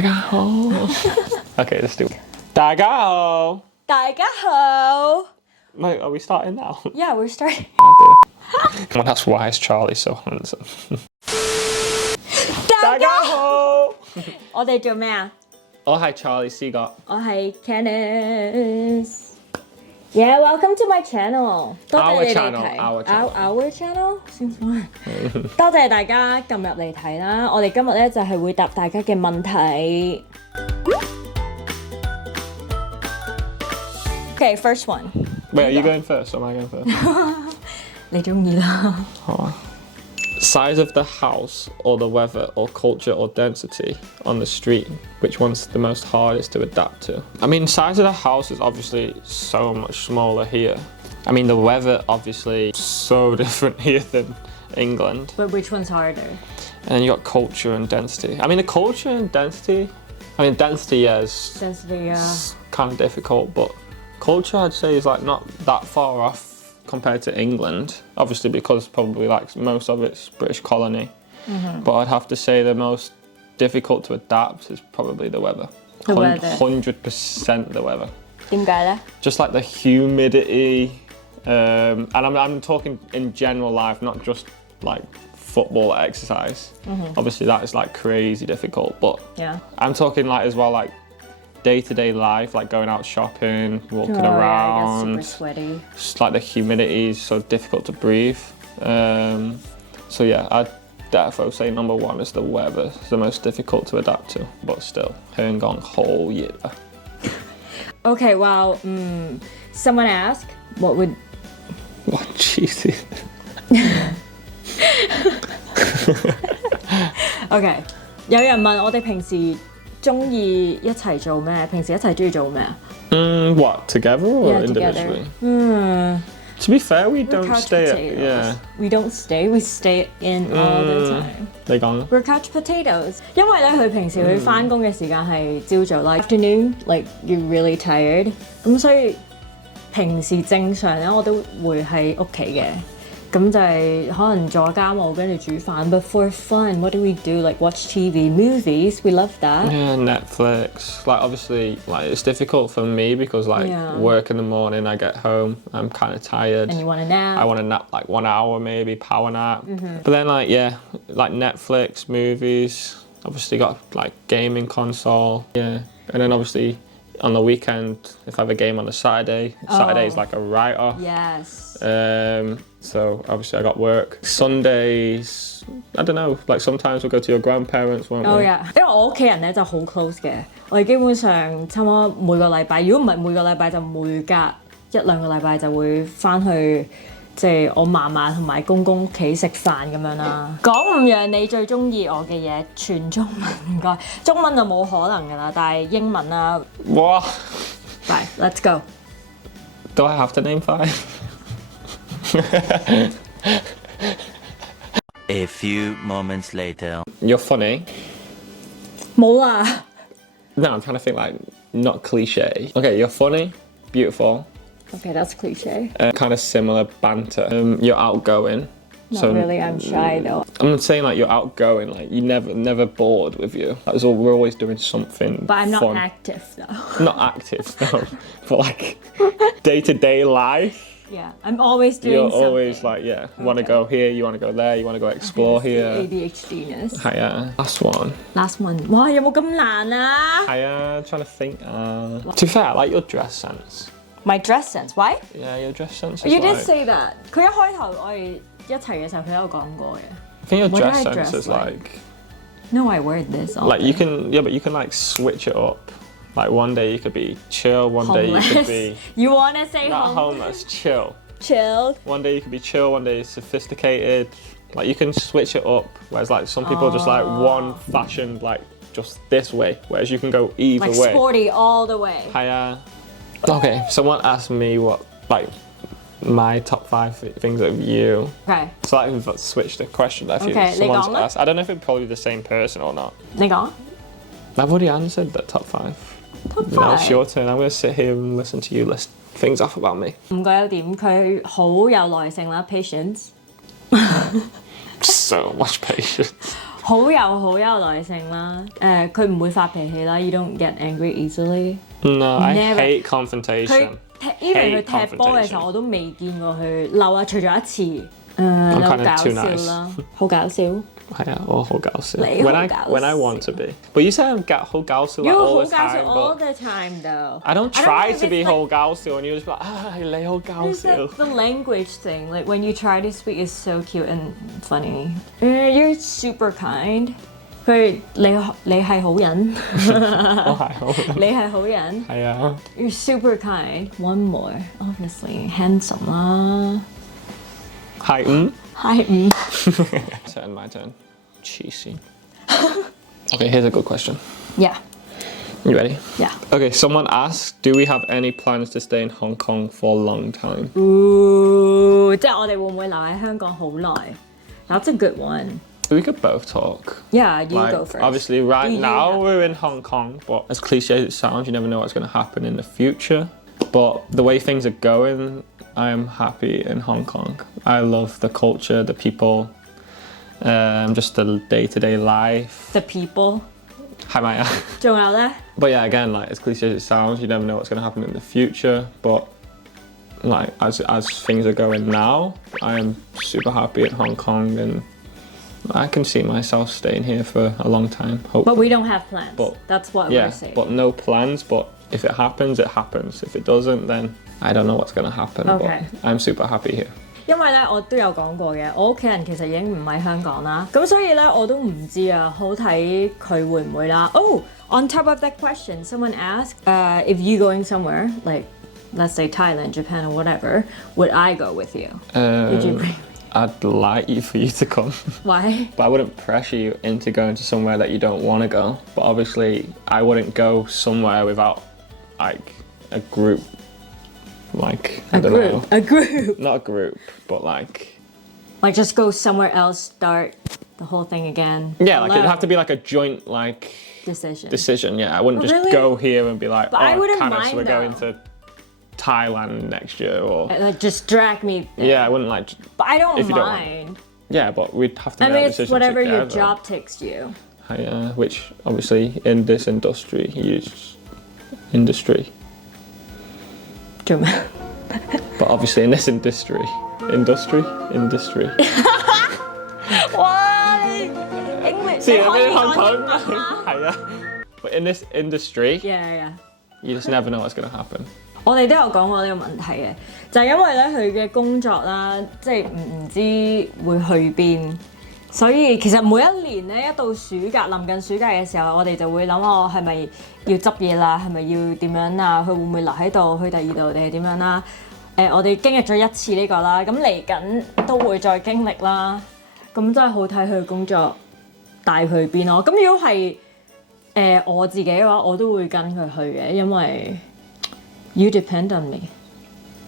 大家好。Okay, let's do it. 大家好。大家好。Wait, are we starting now? Yeah, we're starting. Oh dear. Well, that's why is Charlie so handsome. 大家好。我哋做咩啊？我係 Charlie 思覺。我係 Cantonese。Yeah, welcome to my channel. 多謝你哋睇 our channel。多謝大家撳入嚟睇啦。我哋今日咧就係會答大家嘅問題。Okay, first one. Wait, are you going first or am I going first? 你中意啦。好啊。Size of the house or the weather or culture or density on the street, which one's the most hardest to adapt to? I mean, size of the house is obviously so much smaller here. I mean, the weather obviously so different here than England. But which one's harder? And then you got culture and density. I mean, the culture and density, density is kind of difficult, but culture I'd say is like not that far off compared to England, obviously because probably like most of it's British colony. But I'd have to say the most difficult to adapt is probably the weather. The weather. 100% the weather. 點解咧? Just like the humidity, and I'm talking in general life, not just like football exercise. Obviously that is like crazy difficult, but yeah. I'm talking like as well like day-to-day life, like going out shopping, walking around. Yeah, it gets super sweaty. Just like the humidity is so difficult to breathe. So yeah, I'd therefore say number one is the weather. It's the most difficult to adapt to, but still, hang on whole year. Okay, well, someone asked, what would... What, cheesy. Okay, 有人問我哋平時中意一齊做咩？平時一齊中意做咩啊？What, together or individually? To be fair, we don't stay. Yeah. We don't stay. We stay in all the time. 你講。We're couch potatoes. 因為咧，佢平時佢返工嘅時間係朝早 like afternoon, like you're really tired. 咁所以平時正常咧，我都會喺屋企嘅。咁就係可能做家務跟住煮飯。But for fun, what do we do? Like watch TV, movies. We love that. Yeah, Netflix. Like obviously, like it's difficult for me because like work in the morning, I get home, I'm kind of tired. And you want a nap. I want to nap like 1 hour maybe, power nap. But then like like Netflix, movies. Obviously got like gaming console. Yeah, and then obviously on the weekend, if I have a game on a Saturday, Saturday is like a write-off. Yes. So obviously I got work. Sundays, I don't know, like sometimes we'll go to your grandparents, won't we? Oh yeah. 因為我屋企人咧就好 close 嘅，我哋基本上差唔多每個禮拜，如果唔係每個禮拜就每隔一兩個禮拜就會返去即係我嫲嫲同埋公公屋企食飯咁樣啦。講5樣你最中意我嘅嘢，全中文唔該，中文就冇可能㗎啦，但係英文啦。哇！ Bye, let's go. Do I have to name 5? A few moments later. You're funny. 冇啦。No, I'm trying to think like not cliche. Okay, you're funny, beautiful. Okay, that's cliche. Kind of similar banter. You're outgoing. Not really, I'm shy though. I'm saying like you're outgoing, like you never bored with you. That's all. We're always doing something. But I'm not fun. active though. Not active, no. But like day-to-day life. Yeah, I'm always doing You're something. always like, yeah, want to go here, you want to go there, you want to go explore here. ADHD-ness. 係啊 Last one. Last one. 哇，有冇咁難啊？係啊 Trying to think. To be fair, I like your dress sense. My dress sense. Why? Yeah, your dress sense. You is did like, say that. 佢一開頭我哋一齊嘅時候，佢有講過嘅。I think your What dress do I sense dress is like. No, I wear this all Like you day. can, yeah, but you can like switch it up. Like one day you could be chill, one day you could be You wanna say not homeless, chill. Chill. One day you could be chill, one day sophisticated. Like you can switch it up. Whereas like some people just like one fashion like just this way. Whereas you can go either Like way. sporty all the way. Hiya. Okay, someone asked me what like my top 5 things of you. Okay. So like we've switched the question there. Okay, Someone's你講啦。 asked. I don't know if it's probably the same person or not. 你講。 I've already answered that top 5. Top 5. Now it's your turn. I'm going to sit here and listen to you list things off about me. 5個優點，佢好有耐性啦 ，patience。So much patience. 好有耐性啦。佢唔會發脾氣啦。You don't get angry easily. No, I Never. hate confrontation. Even 佢踢波嘅時候，我都未見過佢嬲啊，除咗一次。好 kind 搞 of too 笑 nice. 啦，好搞笑。係啊，我好搞笑。你好 When 搞笑。 when I want to be. But you say I'm 好搞笑 like You're all 好 the 搞笑 time, all but the time though. I don't I try don't to think be it's 好搞笑 and you just be like 你好搞 It's 笑。 like the language thing. Like when you try to speak, is so cute and funny. You're super kind. 你係好人，我係好。你係好人。係啊。You're super kind. One more, obviously handsome 啦。係五。係五。Turn my turn. Cheesy. Okay, here's a good question. Yeah. You ready? Yeah. Okay, someone asked, do we have any plans to stay in Hong Kong for a long time? Ooh, 即係我哋會唔會留喺香港好耐？ That's a good one. We could both talk. Yeah, you Like, go first. obviously, right You now have- we're in Hong Kong, but as cliche as it sounds, you never know what's going to happen in the future. But the way things are going, I am happy in Hong Kong. I love the culture, the people, just the day-to-day life. The people. 係咪啊？仲有咧？ But yeah, again, like as cliche as it sounds, you never know what's going to happen in the future. But like as things are going now, I am super happy in Hong Kong, and I can see myself staying here for a long time. Hopefully. But we don't have plans. But- That's what Yeah, we're saying. but no plans. But if it happens, it happens. If it doesn't, then I don't know what's going to happen. Okay. But I'm super happy here. 因為咧，我都有講過嘅，我屋企人其實已經唔喺香港啦，咁所以咧我都唔知啊，好睇佢會唔會啦。Oh, on top of that question, someone asked, if you going somewhere, like let's say Thailand, Japan, or whatever, would I go with you? Would you bring me? I'd like for you to come, Why? but I wouldn't pressure you into going to somewhere that you don't want to go. But obviously, I wouldn't go somewhere without like a group. Like I don't know. A group. Not a group, but like Like just go somewhere else, start the whole thing again. yeah, like it'd Hello. have to be like a joint like decision. Yeah, I wouldn't Oh, just really? go here and be like, But I wouldn't Kannas, mind, we're going though. to Thailand next year, or Like just drag me there. yeah, I wouldn't like. But I don't if you don't want- mind. Yeah, but we'd have to I make mean, that it's decision whatever your together. job takes you. Which obviously in this industry, industry. 做咩？ But obviously in this industry. 哇！你英文 See, 你可以 I'm in Hong 講 Kong. 英文嗎 Hiya. But in this industry, Yeah. you just never know what's going to happen. 我哋都有講過呢個問題嘅，就係因為咧佢嘅工作啦，即係唔知會去邊，所以其實每一年咧一到暑假臨近暑假嘅時候，我哋就會諗我係咪要執嘢啦，係咪要點樣啊？佢會唔會留喺度去第二度定係點樣啦？我哋經歷咗一次呢個啦，咁嚟緊都會再經歷啦。咁真係好睇佢工作帶佢邊咯。咁如果係我自己嘅話，我都會跟佢去嘅，因為 you depend on me.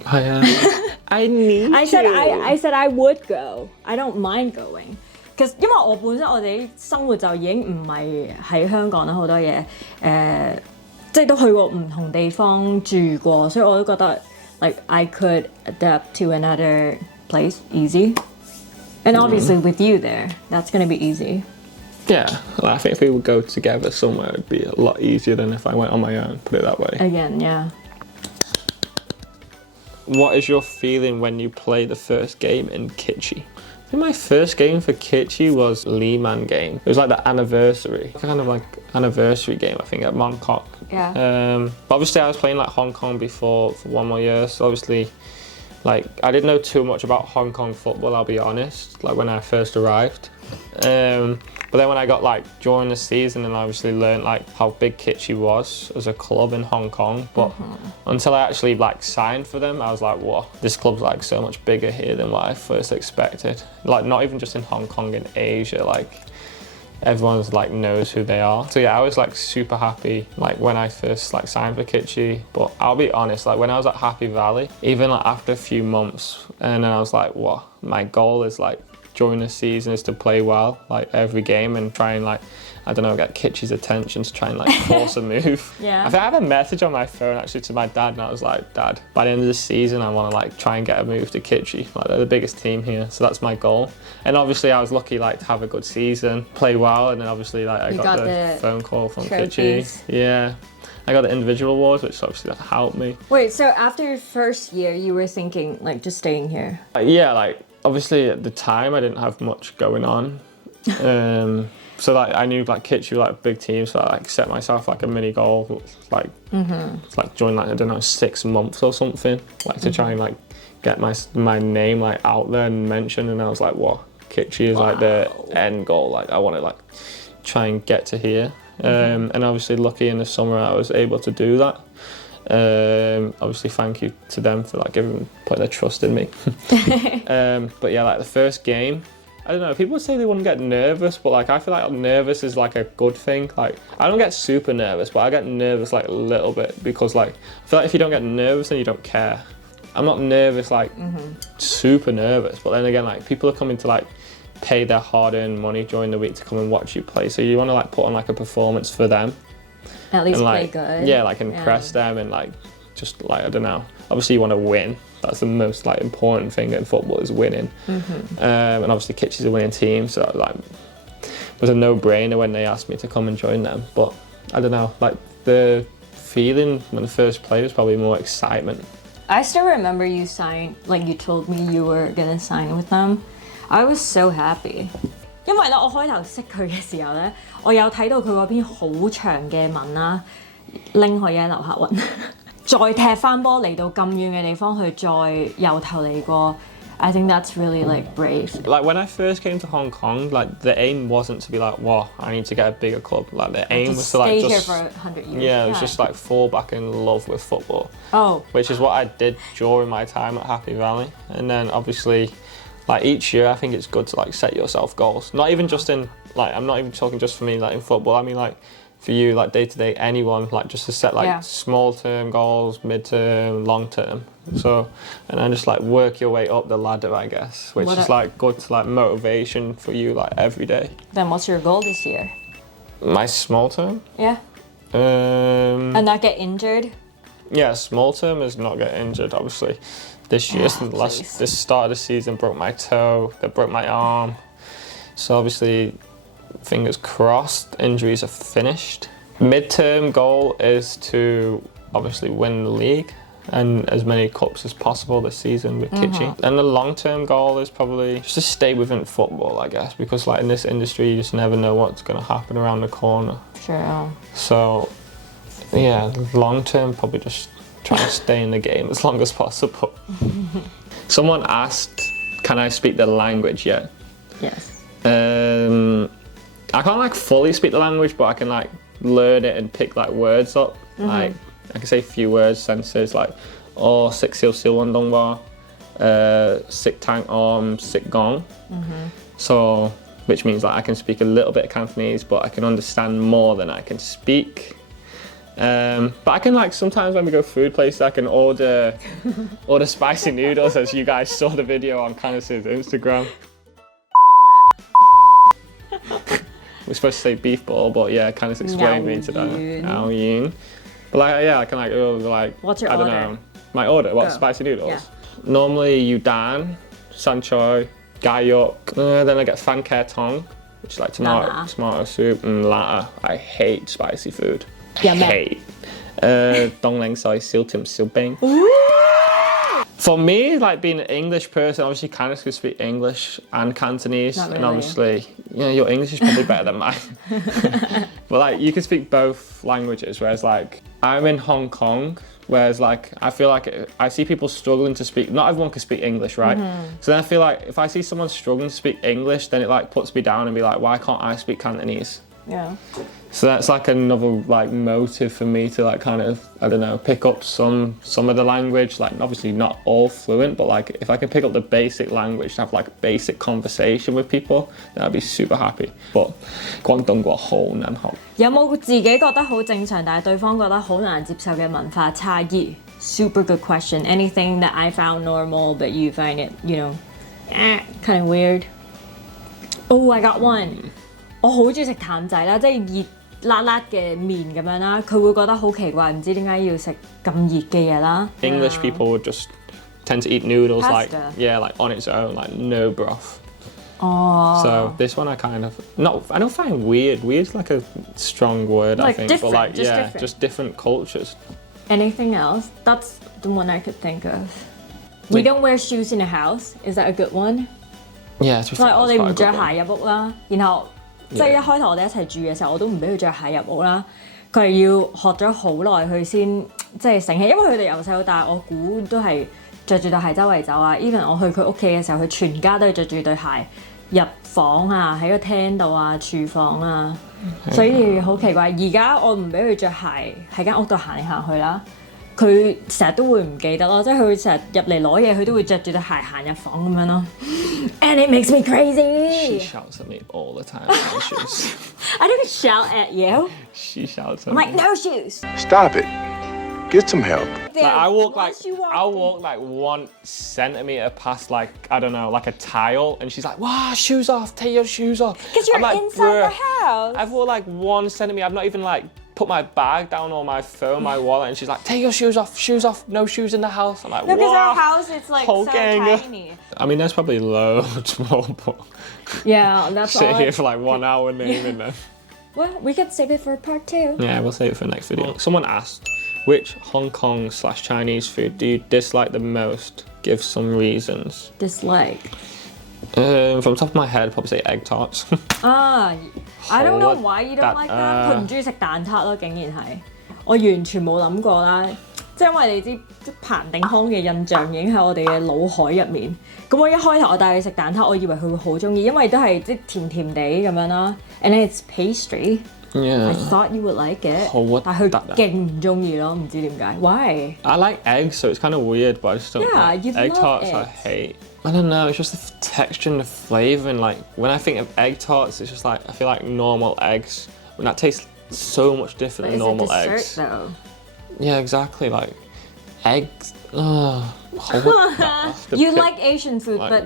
Hiya. I need I said you. I said I would go. I don't mind going. 其實因為我本身我哋生活就已經唔係喺香港啦，好多嘢即係都去過唔同地方住過，所以我都覺得 like I could adapt to another place easy. And obviously with you there, that's gonna be easy. Yeah, well, I think if we would go together somewhere, it'd be a lot easier than if I went on my own, put it that way. Again, yeah. What is your feeling when you play the first game in Kitschy? I think my first game for Kitschy was Lehman game. It was like the anniversary, kind of like anniversary game, I think, at Mongkok. Yeah. But obviously I was playing like Hong Kong before for 1 more year, so obviously like I didn't know too much about Hong Kong football, I'll be honest, like when I first arrived. But then when I got like during the season and I obviously learned like how big Kitschy was as a club in Hong Kong, but until I actually like signed for them, I was like, whoa, this club's like so much bigger here than what I first expected. Like not even just in Hong Kong, in Asia, like everyone's like knows who they are. So yeah, I was like super happy like when I first like signed for Kitschy. But I'll be honest, like when I was at Happy Valley, even like after a few months, and then I was like, what? My goal is like during the season is to play well, like every game, and try and like, I don't know, get Kitchy's attention to try and like force a move. Yeah. I think I have a message on my phone actually to my dad, and I was like, Dad, by the end of the season, I want to like try and get a move to Kitchy. Like they're the biggest team here, so that's my goal. And obviously, I was lucky like to have a good season, play well, and then obviously like I got the phone call from Kitchy. Yeah. I got the individual awards, which obviously helped me. Wait, so after your first year, you were thinking like just staying here? Yeah, like obviously at the time I didn't have much going on. So like I knew like Kitchy were like a big team, so I like set myself like a mini goal, like like join like I don't know 6 months or something, like to try and like get my name like out there and mentioned. And I was like, what, Kitchy is like the end goal. Like I want to like try and get to here. And obviously lucky in the summer I was able to do that. Obviously thank you to them for like putting their trust in me. But yeah, like the first game, I don't know, people would say they wouldn't get nervous, but like I feel like nervous is like a good thing. Like I don't get super nervous, but I get nervous like a little bit, because like I feel like if you don't get nervous then you don't care. I'm not nervous like super nervous, but then again like people are coming to like pay their hard-earned money during the week to come and watch you play, so you want to like put on like a performance for them. At least and, like, play good. Yeah, like impress them, and like just like I don't know. Obviously you want to win. That's the most like important thing in football, is winning. And obviously Kitchy's a winning team, so like it was a no-brainer when they asked me to come and join them. But I don't know, like the feeling when the first played was probably more excitement. I still remember you signed, like you told me you were gonna sign with them. I was so happy. 因為咧，我開頭識佢嘅時候咧，我有睇到佢嗰篇好長嘅文啦，拎去喺樓下揾，再踢翻波嚟到咁遠嘅地方去再由頭嚟過。I think that's really like brave. Like when I first came to Hong Kong, like the aim wasn't to be like, wow, I need to get a bigger club. Like the aim was to like stay just here for 100 years. Yeah, it was just like fall back in love with football. Oh. Which is what I did during my time at Happy Valley. And then obviously, like each year, I think it's good to like set yourself goals. Not even just in like, I'm not even talking just for me like in football. I mean like for you, like day to day, anyone, like just to set like small term goals, mid term, long term. So, and then just like work your way up the ladder, I guess, which is like good to like motivation for you like every day. Then what's your goal this year? My small term? Yeah. And not get injured? Yeah, small term is not get injured, obviously. This year, the start of the season broke my toe, that broke my arm. So obviously, fingers crossed, injuries are finished. Mid-term goal is to obviously win the league and as many cups as possible this season with Kitchy. And the long-term goal is probably just to stay within football, I guess, because like in this industry, you just never know what's going to happen around the corner. Sure. So yeah, long-term probably just try to stay in the game as long as possible. Someone asked, can I speak the language yet? Yes. I can't like fully speak the language, but I can like learn it and pick like words up. Like I can say a few words, sentences like sik siu siu wan dong wa, sik tang sik gong. So, which means like I can speak a little bit of Cantonese, but I can understand more than I can speak. But I can like sometimes when we go food places, I can order spicy noodles, as you guys saw the video on Kannas' Instagram. We're supposed to say beef ball, but yeah, Kannas explained me to that. But like I can like what's your I don't order? know. My order, what, spicy noodles? Yeah. Normally yudan, sanchoy, gayok, then I get fan care tong, which is like tomato soup, and lata. I hate spicy food. Hate. Dongling soy sil tim sil bing. For me, like being an English person, obviously Kannas could speak English and Cantonese, and obviously, you know, your English is probably better than mine. But like, you can speak both languages, whereas like, I'm in Hong Kong, whereas like, I feel like I see people struggling to speak, not everyone can speak English, right? So then I feel like, if I see someone struggling to speak English, then it like puts me down and be like, why can't I speak Cantonese? Yeah. So that's like another like motive for me to like kind of, I don't know, pick up some of the language, like obviously not all fluent, but like if I can pick up the basic language to have like basic conversation with people, then I'd be super happy. But 廣東話好難學。有冇自己覺得好正常，但係對方覺得好難接受嘅文化差異 ？Super good question. Anything that I found normal, but you find it, you know, kind of weird? Oh, I got one！ 我好中意食淡仔啦，即係熱辣辣嘅麵咁樣啦，佢會覺得好奇怪，唔知點解要食咁熱嘅嘢啦。English people would just tend to eat noodles Pasta. like on its own, like no broth. Oh. So this one I kind of I don't find weird. Weird's like a strong word, I think, but like just different cultures. Anything else? That's the one I could think of. We don't wear shoes in the house. Is that a good one? Yeah, it's 所以我哋唔着鞋入屋啦，然後即係一開頭我哋一齊住嘅時候，我都唔俾佢着鞋入屋啦。佢係要學咗好耐佢先即係醒起，因為佢哋由細到大，我估都係着住對鞋周圍走啊。Even 我去佢屋企嘅時候，佢全家都係着住對鞋入房啊，喺個廳度啊，廚房啊，所以好奇怪。而家我唔俾佢着鞋喺間屋度行嚟行去啦。佢成日都會唔記得咯，即係佢成日入嚟攞嘢，佢都會着住對鞋行入房咁樣咯。And it makes me crazy. She shouts at me all the time. No shoes. I didn't shout at you. She shouts at I'm me. like, no shoes. Stop it. Get some help. Like I'll walk like 1 centimeter past like I don't know like a tile, and she's like, "Wow, shoes off! Take your shoes off." Because you're like, inside the house. I've walked like 1 centimeter. I've not even like put my bag down or my phone, my wallet, and she's like, "Take your shoes off! No shoes in the house." I'm like, No, because our "Wow." house is like so tiny. I mean, there's probably loads more, but Yeah, that's sit all. here for like 1 hour naming them. Well, we could save it for part 2. Yeah, we'll save it for the next video. Someone asked, which Hong Kong/Chinese food do you dislike the most? Give some reasons. Dislike. From the top of my head, I'd probably say egg tarts. I don't know why you don't like that. 佢唔中意食蛋撻咯，竟然係我完全冇諗過啦。即係因為你知彭定康嘅印象已經喺我哋嘅腦海入面。咁我一開頭我帶佢食蛋撻，我以為佢會好中意，因為都係即係甜甜地咁樣啦。And then it's pastry. Yeah. I thought you would like it. 但係佢勁唔中意咯，唔知點解。Why? I like eggs, so it's kind of weird, but I just don't like you egg love tarts. eggs. I hate. I don't know. It's just the texture and the flavor, and like when I think of egg tarts, it's just like I feel like normal eggs. When that tastes so much different than normal it's a dessert, eggs. Though. Yeah, exactly. Like eggs. You like Asian food, but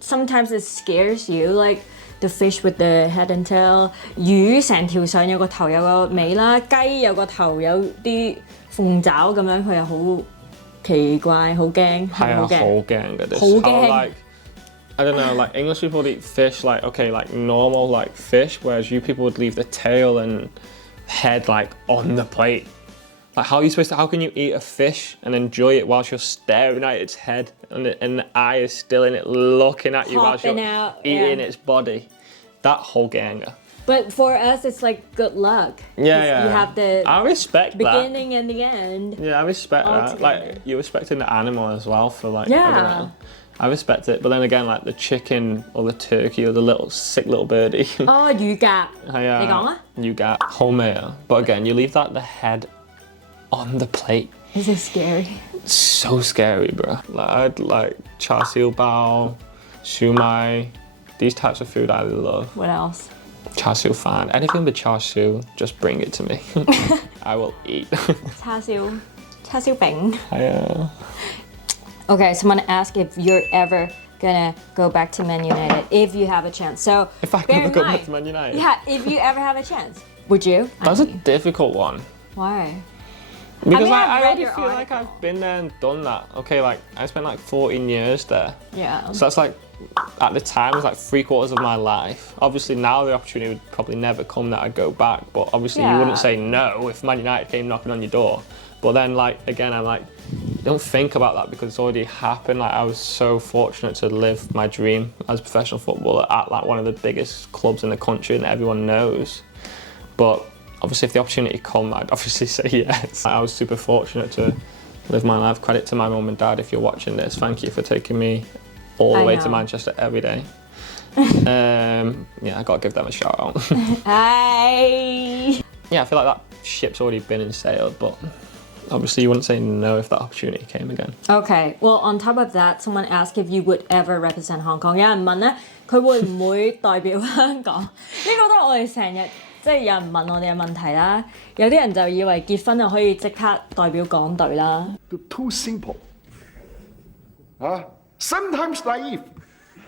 sometimes it scares you. Like the fish with the head and tail. 魚成條上有個頭有個尾啦，雞有個頭有啲鳳爪咁樣，佢又好奇怪，好驚，係好驚嘅。好驚。Like I don't know, like English people would eat fish like okay, like normal like fish, whereas you people would leave the tail and head like on the plate. Like how can you eat a fish and enjoy it whilst you're staring at its head and the eye is still in it looking at you whilst you're eating its body? That whole ganger. But for us, it's like good luck. Yeah. You have the I respect beginning that. And the end. Yeah, I respect that. Together. Like you're respecting the animal as well for like. Yeah. I don't know. I respect it, but then again, like the chicken or the turkey or the little sick little birdie. 哦，乳鴿。係啊。你講啊。乳鴿好味啊 ，but again, you leave the head on the plate. Is it scary? It's so scary, bro. Like I'd like char siu bao, siu mai. These types of food I love. What else? Char siu fan. Anything with char siu, just bring it to me. I will eat. 叉燒餅。係啊。Okay, someone asked if you're ever gonna go back to Man United if you have a chance. So if I ever go back to Man United. Yeah, if you ever have a chance, would you? That's a difficult one. Why? Because I already feel like I've been there and done that. Okay, like I spent like 14 years there. Yeah. So that's like at the time it was like 3/4 of my life. Obviously now the opportunity would probably never come that I'd go back. But obviously you wouldn't say no if Man United came knocking on your door. But then like again I'm like don't think about that because it's already happened. Like I was so fortunate to live my dream as a professional footballer at like one of the biggest clubs in the country and everyone knows. But obviously if the opportunity come, I'd obviously say yes. I was super fortunate to live my life. Credit to my mum and dad if you're watching this. Thank you for taking me all the way to Manchester every day. Yeah, I gotta give them a shout out. Hi. Yeah, I feel like that ship's already been and sailed, but obviously you wouldn't say no if that opportunity came again. Okay, well on top of that, someone asked if you would ever represent Hong Kong. 有人問咧，佢會唔會代表香港？呢個都係我哋成日即係有人問我哋嘅問題啦。有啲人就以為結婚就可以即刻代表港隊啦。Too simple. Sometimes naive.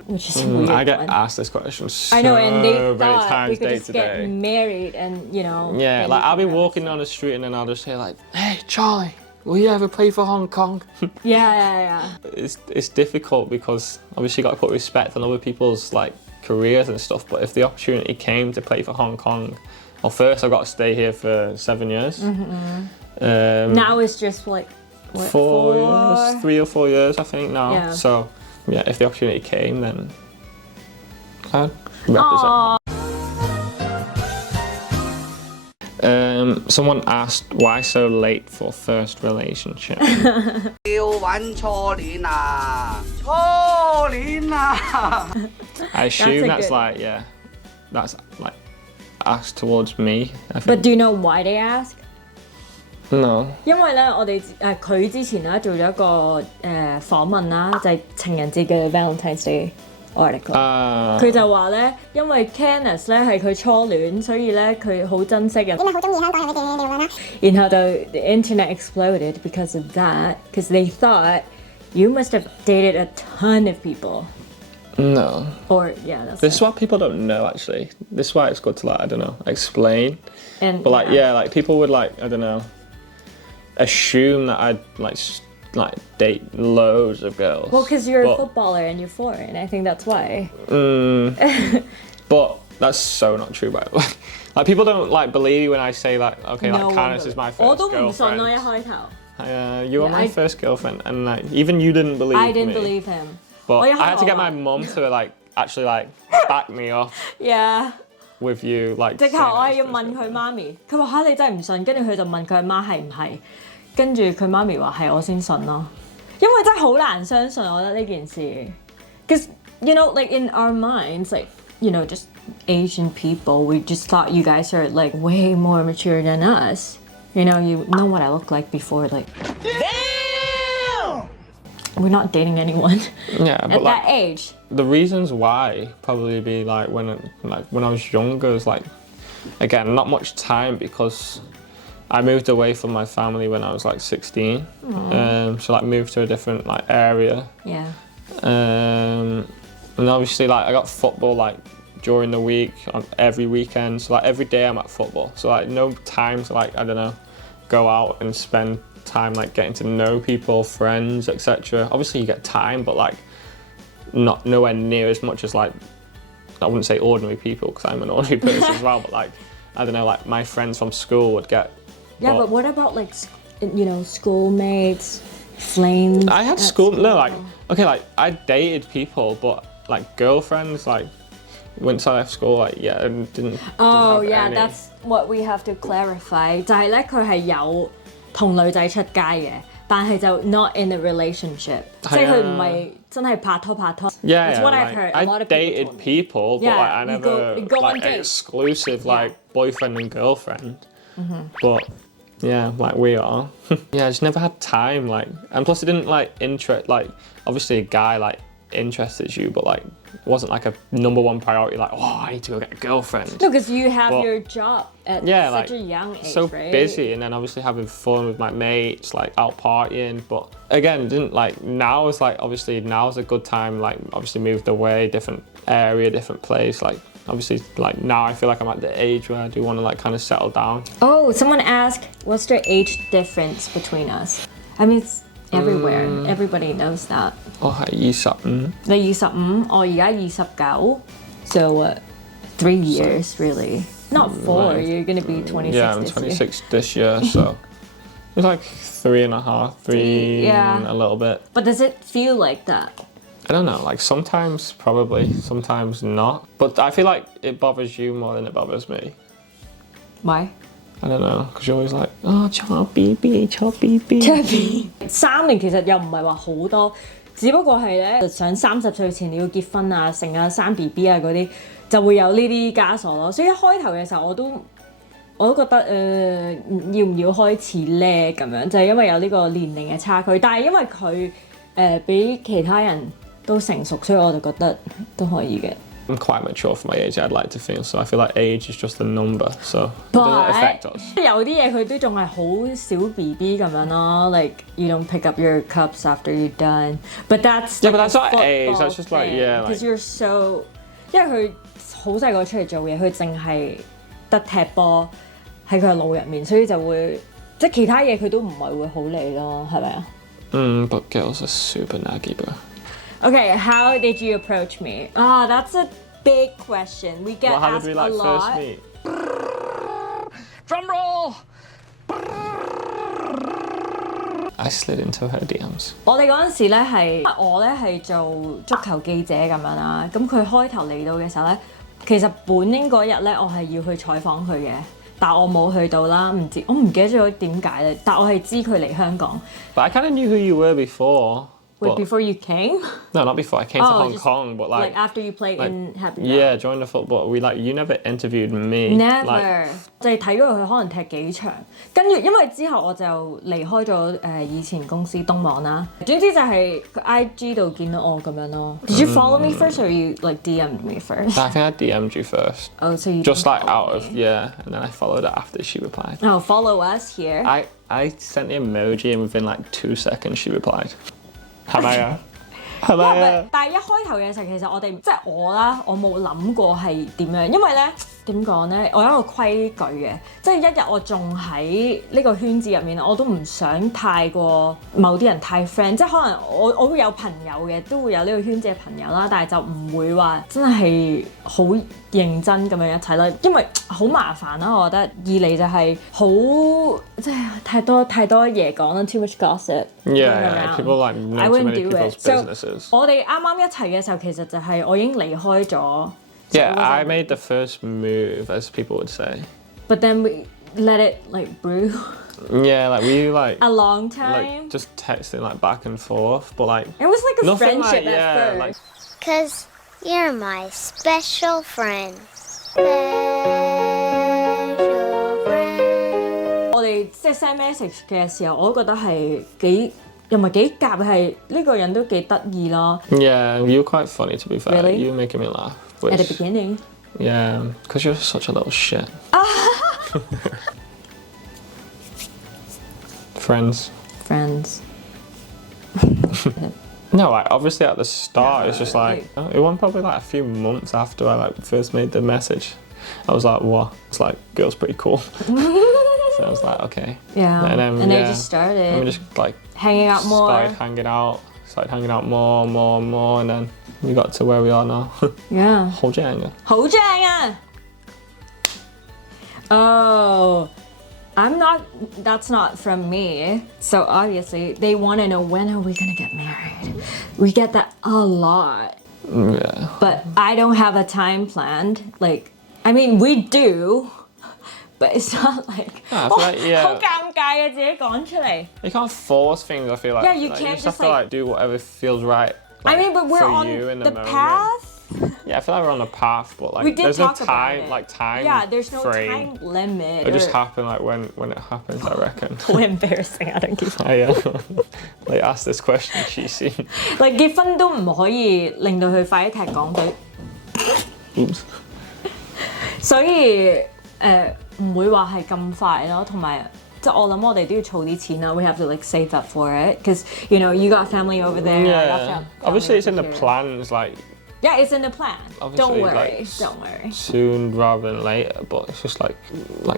which is a weird I get one. asked this question so I know, and they many thought times we could day just to get day. married and, you know. Yeah, like I'll be walking down the street and then I'll just say like, "Hey, Charlie, will you ever play for Hong Kong?" Yeah. It's difficult because obviously you got to put respect on other people's like careers and stuff. But if the opportunity came to play for Hong Kong, well, first I've got to stay here for 7 years. Now it's just like what, 4 years, 3 or 4 years, I think now. Yeah. So yeah, if the opportunity came, then I'd represent. Someone asked why so late for first relationship. 要揾初戀啊！初戀啊！ I assume That's that's a good- like yeah, that's like asked towards me. I think. But do you know why they ask? No. 因為咧，我哋佢之前咧做咗一個訪問啦，就係情人節嘅 Valentine's Day article。佢就話咧，因為 Kannas 咧係佢初戀，所以咧佢好珍惜人。因為好中意香港人嘅電影啦。然後就 the internet exploded because of that, because they thought you must have dated a ton of people. No. Or yeah, that's This is what people don't know actually. This is why it's good to like I don't know explain. And But like yeah, like people would like I don't know assume that I'd like date loads of girls. Well, because you're a But- footballer and you're foreign, I think that's why. But that's so not true by the way. Like people don't like believe when I say like okay No like one Kannas will. is my 我 first 都唔信咯，一 girlfriend. 開頭。You were Yeah, my I- first girlfriend and like even you didn't believe I didn't me. believe him. But 我一開頭 I had to get my 話 mum to like actually like back me up Yeah. with you like. 直頭 saying 我係 that 要 it's 問 first 佢媽咪，佢話嚇你真係唔信，跟住佢就問佢阿媽係唔係，跟住佢媽咪話係我先信咯，因為真係好難相信，我覺得呢件事。Because you know like in our minds like you know just Asian people we just thought you guys are like way more mature than us. You know what I look like before like. Damn! We're not dating anyone Yeah, at but that like age. the reasons why probably be like when I was younger is like again not much time because I moved away from my family when I was like 16. So like moved to a different like area. Yeah. And obviously like I got football like during the week on every weekend. So like every day I'm at football. So like no time to like I don't know go out and spend time like getting to know people, friends, etc. Obviously you get time, but like not nowhere near as much as like I wouldn't say ordinary people because I'm an ordinary person as well. But like I don't know, like my friends from school would get. Yeah, but what about like schoolmates, flames? I had at school. No, like okay, like I dated people, but like girlfriends, like once I left school, like yeah, and didn't. Oh didn't have yeah, any. that's what we have to clarify. 就係咧，佢係有同女仔出街嘅，但係就 not in a relationship，即係佢唔係真係拍拖。Yeah, That's what I've heard. A lot I of people dated told me. people, but Yeah, like I you never go on like dates. exclusive like boyfriend and girlfriend. But yeah, like we are. Yeah, I just never had time. Like, and plus it didn't like interest. Like, obviously a guy like interested you, but like it wasn't like a #1 priority. Like, oh, I need to go get a girlfriend. No, because you have But- your job at Yeah, such like a young age, so right? busy, and then obviously having fun with my mates, like out partying. But again, didn't like now is like obviously now's a good time. Like obviously moved away, different area, different place. Like obviously like now I feel like I'm at the age where I do want to like kind of settle down. Oh, someone asked, what's the age difference between us? I mean, it's everywhere. Everybody knows that. 我係25。你25，我而家29 so what? 3 years really. Not 4. Right. You're gonna be 26 Yeah, I'm this year. 26 this year, so it's like 3.5, 3 Yeah. and a little bit. But does it feel like that? I don't know, like sometimes probably, sometimes not. But I feel like it bothers you more than it bothers me. Why? I don't know, because you're always like, oh, 臭 BB, 臭 BB. 3年其實又唔係話好多，只不過係咧想30歲前你要結婚啊、成啊、生 BB 啊嗰啲，就會有呢啲枷鎖咯。所以一開頭嘅時候我都覺得要唔要開始咧咁樣，就係因為有呢個年齡嘅差距。但係因為佢比其他人都成熟，所以我就覺得都可以嘅。I'm quite mature for my age, I'd like to think. So I feel like age is just a number, so it doesn't affect us. 有啲嘢佢都仲係好小 BB 咁樣咯 ，like you don't pick up your cups after you're done. But that's yeah, but that's not age. That's just like yeah, because you're so 因為佢好細個出嚟做嘢，佢淨係得踢波喺佢嘅腦入面，所以就會即係其他嘢佢都唔係會好理咯，係咪啊？But girls are super naggy, bro. Okay, how did you approach me? That's a big question. We get how asked did we like a lot. first meet? Drum roll! I slid into her DMs. 我哋嗰陣時咧係做足球記者咁樣啦，咁佢開頭嚟到嘅時候咧，其實本應嗰日咧我係要去採訪佢嘅，但我冇去到啦，我唔記得咗點解咧，但我係知佢嚟香港。But I kind of knew who you were before. Wait, before you came? No, not before. I came to Hong Kong, but like after you played in Happy Valley. Yeah, joined the football. You never interviewed me. Never. 就係睇咗佢可能踢幾場，跟住因為之後我就離開咗以前公司東網啦。總之就係佢 IG 度見到我咁樣咯。Did you follow me first or you like DM'd me first? I think I DM'd you first. Oh, so you just like out of and then I followed her after she replied. Oh, follow us here. I sent the emoji and within like 2 seconds she replied. 係咪啊？係咪啊？但係一開頭嘅時候，其實我哋即係我啦，我冇諗過係點樣，因為咧點講咧，我有一個規矩嘅，即係一日我仲喺呢個圈子入面，我都唔想太過某啲人太 friend， 即係可能我會有朋友嘅，都會有呢個圈子嘅朋友啦，但係就唔會話真係好認真咁樣一齊啦，因為好麻煩啦，我覺得。二嚟就係好即係太多嘢講啦 ，too much gossip。Yeah, people like know too many people's businesses. 我哋啱啱一齊嘅時候，其實就係我已經離開咗。Yeah, I made the first move, as people would say. But then we let it like brew. Yeah, like we like a long time. Like just texting like back and forth, but like it was like a friendship like, at first. Like, 'Cause you're my special friend. 我哋即係 send message 嘅時候，我都覺得係幾又唔係幾夾，係呢個人都幾得意咯。Yeah, you're quite funny to be fair. Really? You're making me laugh. At the beginning. Yeah, because you're such a little shit. Friends. No, like obviously at the start, it's just like it went probably like a few months after I like first made the message. I was like, what? It's like girl's pretty cool. So I was like, okay. Yeah. And then they just started. And we just like hanging out more. Started hanging out more, and then we got to where we are now. Yeah. 好正啊！好正啊！ Oh. That's not from me. So obviously they want to know when are we gonna get married. We get that a lot. Yeah. But I don't have a time planned. Like, I mean, we do, but it's not like, I feel like, yeah. 好尷尬嘅自己講出嚟。 You can't force things, I feel like. Yeah, you like, can't you just just have to like do whatever feels right. Like, I mean, but we're for on you in the moment. path. Yeah, I feel like we're on the path, but like We did there's no talk about time, it. like time. Yeah, there's no frame. time limit. It'll just happen like when it happens, I reckon. H好embarrassing, I don't keep. I like ask this question, cheesy. Like 結婚都唔可以令到佢快啲踢港隊。Oops. 所以唔會話係咁快咯，同埋即係我諗我哋都要儲啲錢啦。We have to like save up for it because you know you got family over there. Yeah. Obviously, it's in the plans, like. Yeah, it's in the plan. Obviously, Don't worry. like, Don't worry. Soon rather than later, but it's just like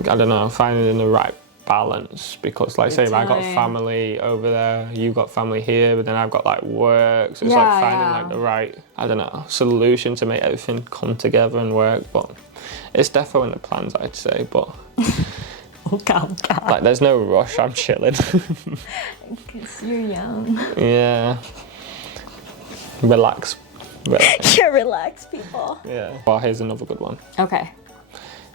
I don't know, finding the right balance because like say if I got family over there, you got family here, but then I've got like work, so it's like finding like the right, I don't know, solution to make everything come together and work. But it's definitely in the plans, I'd say. But like there's no rush. I'm chilling. Because you're young. Yeah. Relax. You're relaxed, people. Yeah. Well, here's another good one. Okay.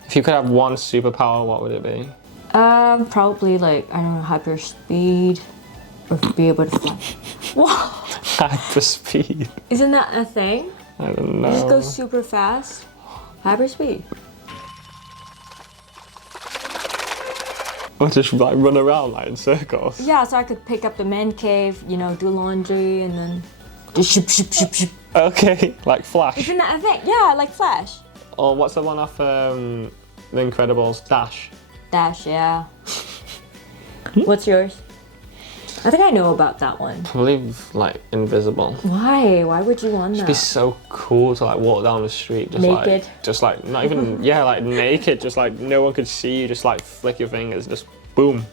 If you could have one superpower, what would it be? Probably like I don't know, hyper speed, or be able to fly. Whoa! Hyper speed. Isn't that a thing? I don't know. You just go super fast. Hyper speed. Or just like run around like in circles. Yeah, so I could pick up the man cave, you know, do laundry, and then Okay, like Flash. Isn't that a thing? Yeah, like Flash. Or what's the one off The Incredibles? Dash. Dash, yeah. What's yours? I think I know about that one. I believe like invisible. Why? Why would you want It'd be that? so cool to like walk down the street Naked. just like not even yeah like naked, just like no one could see you, just like flick your fingers, just boom.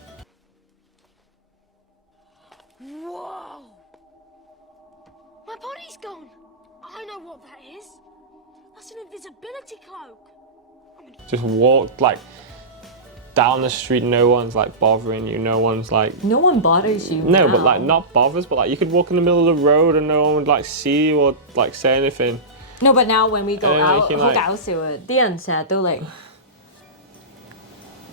Whoa! My body's gone. I know what that is. That's an invisibility cloak. Just walk like down the street, no one's like bothering you, no one's like No one bothers you. no, now. but like not bothers, but like you could walk in the middle of the road and no one would like see you or like say anything. No, but now when we go And then out, you can, 好 like- 搞笑啊！啲人成日都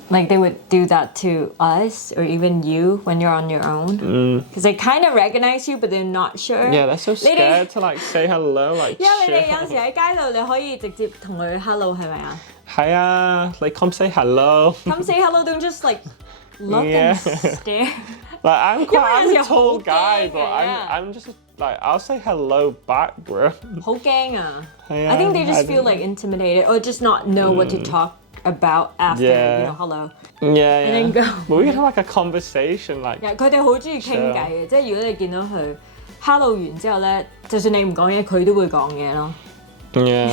like they would do that to us or even you when you're on your own. Because they kind of recognize you, but they're not sure. Yeah, they're so 你哋 scared to like say hello, like 因為你哋有 shit. 時喺街度，你可以直接同佢 hello 係咪啊 Hiya, like come say hello. ？Come say hello, don't just like look Yeah. and stare. Like I'm Yeah, I'm a you're tall guy, hulking, but yeah. I'm just like I'll say hello back, bro. 好驚啊 Yeah, I think they just I feel like intimidated or just not know what to talk about after Yeah. you know hello. Yeah, And then go. But we could have like a conversation, like 佢哋好中意傾偈嘅，即係如果你見到佢 hello 完之後咧，就算你唔講嘢，佢都會講嘢咯。 yeah,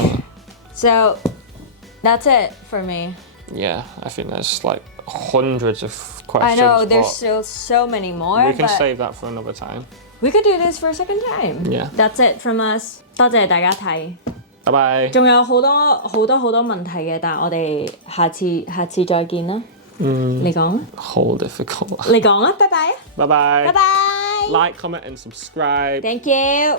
So that's it for me. yeah. I think there's like hundreds of I questions. know there's but still so many more, we can but save that for another time. we could do this for a second time. Yeah. That's it from us. 多謝大家睇， Bye bye. 仲有好多問題嘅，但係我哋下次再見啦。你講啊， Whole difficult. 你講啊，拜拜啊， Bye bye. 拜拜 Like, comment, and subscribe. Thank you.